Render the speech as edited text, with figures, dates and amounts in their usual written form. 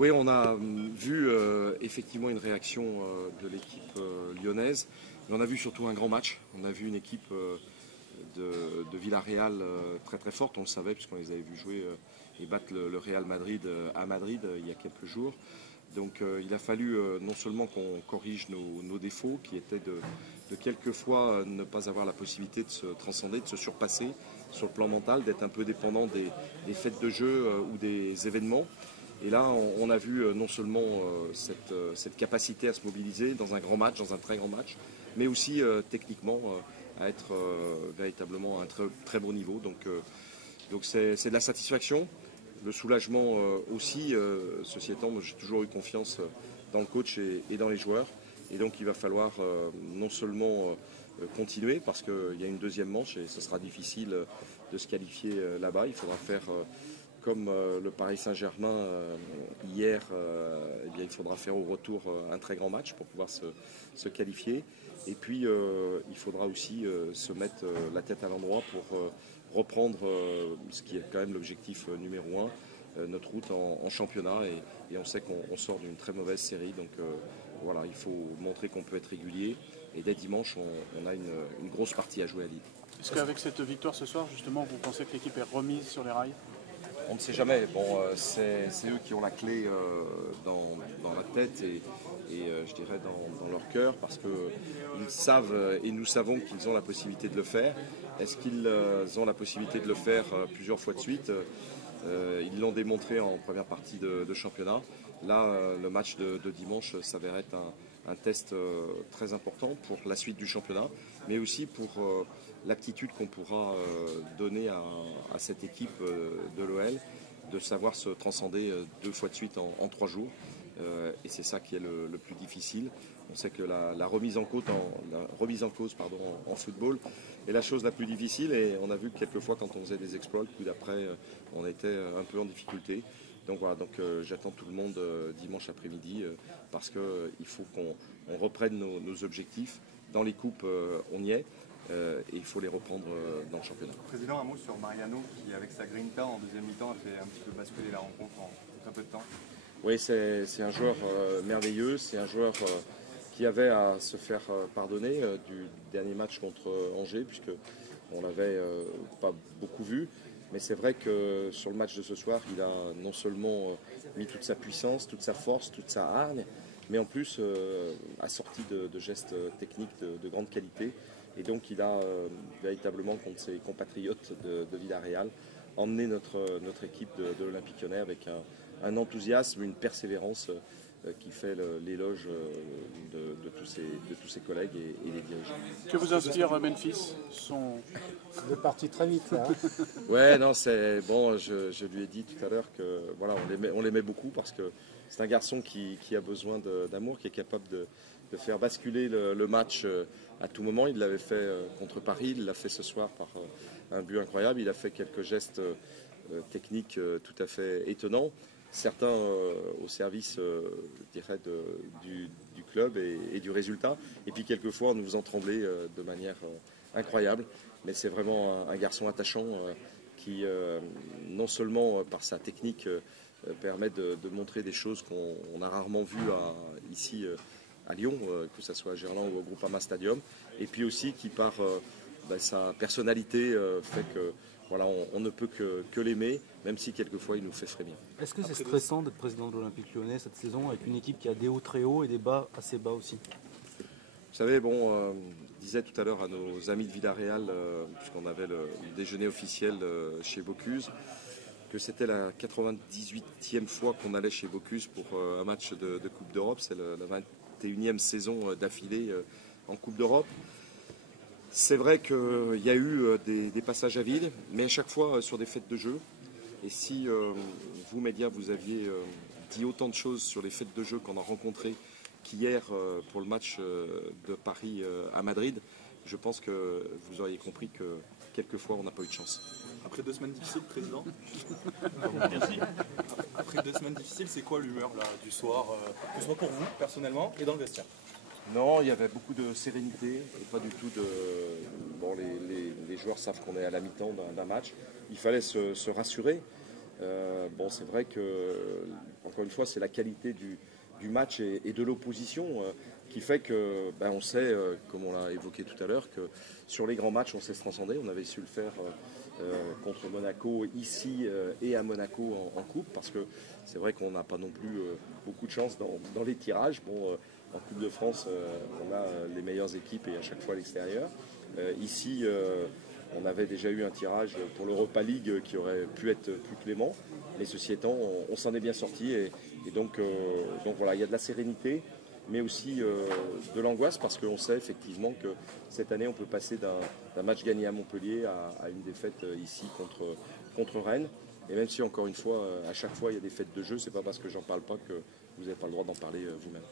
Oui, on a vu effectivement une réaction de l'équipe lyonnaise, mais on a vu surtout un grand match. On a vu une équipe de Villarreal très très forte, on le savait puisqu'on les avait vus jouer et battre le Real Madrid à Madrid il y a quelques jours. Donc il a fallu non seulement qu'on corrige nos défauts, qui étaient de quelquefois ne pas avoir la possibilité de se transcender, de se surpasser sur le plan mental, d'être un peu dépendant des fêtes de jeu ou des événements. Et là, on a vu non seulement cette capacité à se mobiliser dans un grand match, dans un très grand match, mais aussi techniquement à être véritablement à un très bon niveau. Donc c'est de la satisfaction, le soulagement aussi. Ceci étant, j'ai toujours eu confiance dans le coach et dans les joueurs. Et donc il va falloir non seulement continuer, parce qu'il y a une deuxième manche et ce sera difficile de se qualifier là-bas. Il faudra faire comme le Paris Saint-Germain hier, eh bien, il faudra faire au retour un très grand match pour pouvoir se qualifier. Et puis il faudra aussi se mettre la tête à l'endroit pour reprendre ce qui est quand même l'objectif numéro un, notre route en championnat. Et on sait qu'on sort d'une très mauvaise série. Donc voilà, il faut montrer qu'on peut être régulier. Et dès dimanche, on a une grosse partie à jouer à Lille. Est-ce qu'avec cette victoire ce soir, justement, vous pensez que l'équipe est remise sur les rails ? On ne sait jamais. Bon, c'est eux qui ont la clé dans la tête et je dirais dans leur cœur, parce qu'ils savent et nous savons qu'ils ont la possibilité de le faire. Est-ce qu'ils ont la possibilité de le faire plusieurs fois de suite? Ils l'ont démontré en première partie de championnat. Là, le match de dimanche s'avère être un test très important pour la suite du championnat, mais aussi pour l'aptitude qu'on pourra donner à cette équipe de l'OL de savoir se transcender 2 fois de suite en 3 jours. Et c'est ça qui est le plus difficile. On sait que la remise en cause en football est la chose la plus difficile, et on a vu que quelquefois quand on faisait des exploits, le coup d'après, on était un peu en difficulté. Donc voilà, j'attends tout le monde dimanche après-midi parce qu'il faut qu'on reprenne nos objectifs. Dans les coupes, on y est. Et il faut les reprendre dans le championnat. Président, un mot sur Mariano qui, avec sa grinta en deuxième mi-temps, a fait un petit peu basculer la rencontre en très peu de temps. Oui, c'est un joueur merveilleux, c'est un joueur qui avait à se faire pardonner du dernier match contre Angers, puisqu'on ne l'avait pas beaucoup vu. Mais c'est vrai que sur le match de ce soir, il a non seulement mis toute sa puissance, toute sa force, toute sa hargne, mais en plus assorti de gestes techniques de grande qualité. Et donc il a véritablement, contre ses compatriotes de Villarreal, emmené notre équipe de l'Olympique Lyonnais avec un enthousiasme, une persévérance qui fait l'éloge de tous ses collègues et les dirigeants. Que vous inspire Memphis ? Il est parti très vite là. Ouais, non, c'est bon. Je lui ai dit tout à l'heure que voilà, on l'aimait beaucoup parce que c'est un garçon qui a besoin d'amour, qui est capable de faire basculer le match à tout moment. Il l'avait fait contre Paris, il l'a fait ce soir par un but incroyable. Il a fait quelques gestes techniques tout à fait étonnants. Certains au service, je dirais, du club et du résultat. Et puis quelquefois en nous faisant trembler de manière incroyable. Mais c'est vraiment un garçon attachant qui, non seulement par sa technique, permet de montrer des choses qu'on a rarement vues ici à Lyon, que ce soit à Gerland ou au Groupama Stadium. Et puis aussi qui, par sa personnalité, fait que voilà, on ne peut que l'aimer, même si quelquefois il nous fait frémir. Est-ce que c'est stressant d'être président de l'Olympique Lyonnais cette saison, avec une équipe qui a des hauts très hauts et des bas assez bas aussi? Vous savez, bon, je disais tout à l'heure à nos amis de Villarreal, puisqu'on avait le déjeuner officiel chez Bocuse, que c'était la 98e fois qu'on allait chez Bocuse pour un match de Coupe d'Europe. C'est la 21e saison d'affilée en Coupe d'Europe. C'est vrai qu'il y a eu des passages à vide, mais à chaque fois sur des fêtes de jeu. Et si vous, médias, vous aviez dit autant de choses sur les fêtes de jeu qu'on a rencontrées qu'hier pour le match de Paris à Madrid, je pense que vous auriez compris que quelquefois on n'a pas eu de chance. Après 2 semaines difficiles, président. Merci. Après 2 semaines difficiles, c'est quoi l'humeur là du soir, que ce soit pour vous personnellement et dans le vestiaire? Non, il y avait beaucoup de sérénité et pas du tout de... Bon, les joueurs savent qu'on est à la mi-temps d'un match. Il fallait se rassurer. Bon, c'est vrai que, encore une fois, c'est la qualité du match et de l'opposition qui fait que, on sait, comme on l'a évoqué tout à l'heure, que sur les grands matchs, on sait se transcender. On avait su le faire contre Monaco ici et à Monaco en coupe, parce que c'est vrai qu'on n'a pas non plus beaucoup de chance dans les tirages. Bon, en Coupe de France, on a les meilleures équipes et à chaque fois à l'extérieur. Ici, on avait déjà eu un tirage pour l'Europa League qui aurait pu être plus clément, mais ceci étant, on s'en est bien sorti et donc voilà, il y a de la sérénité, mais aussi de l'angoisse, parce qu'on sait effectivement que cette année, on peut passer d'un match gagné à Montpellier à une défaite ici contre Rennes. Et même si, encore une fois, à chaque fois, il y a des fêtes de jeu, c'est pas parce que j'en parle pas que vous n'avez pas le droit d'en parler vous-même.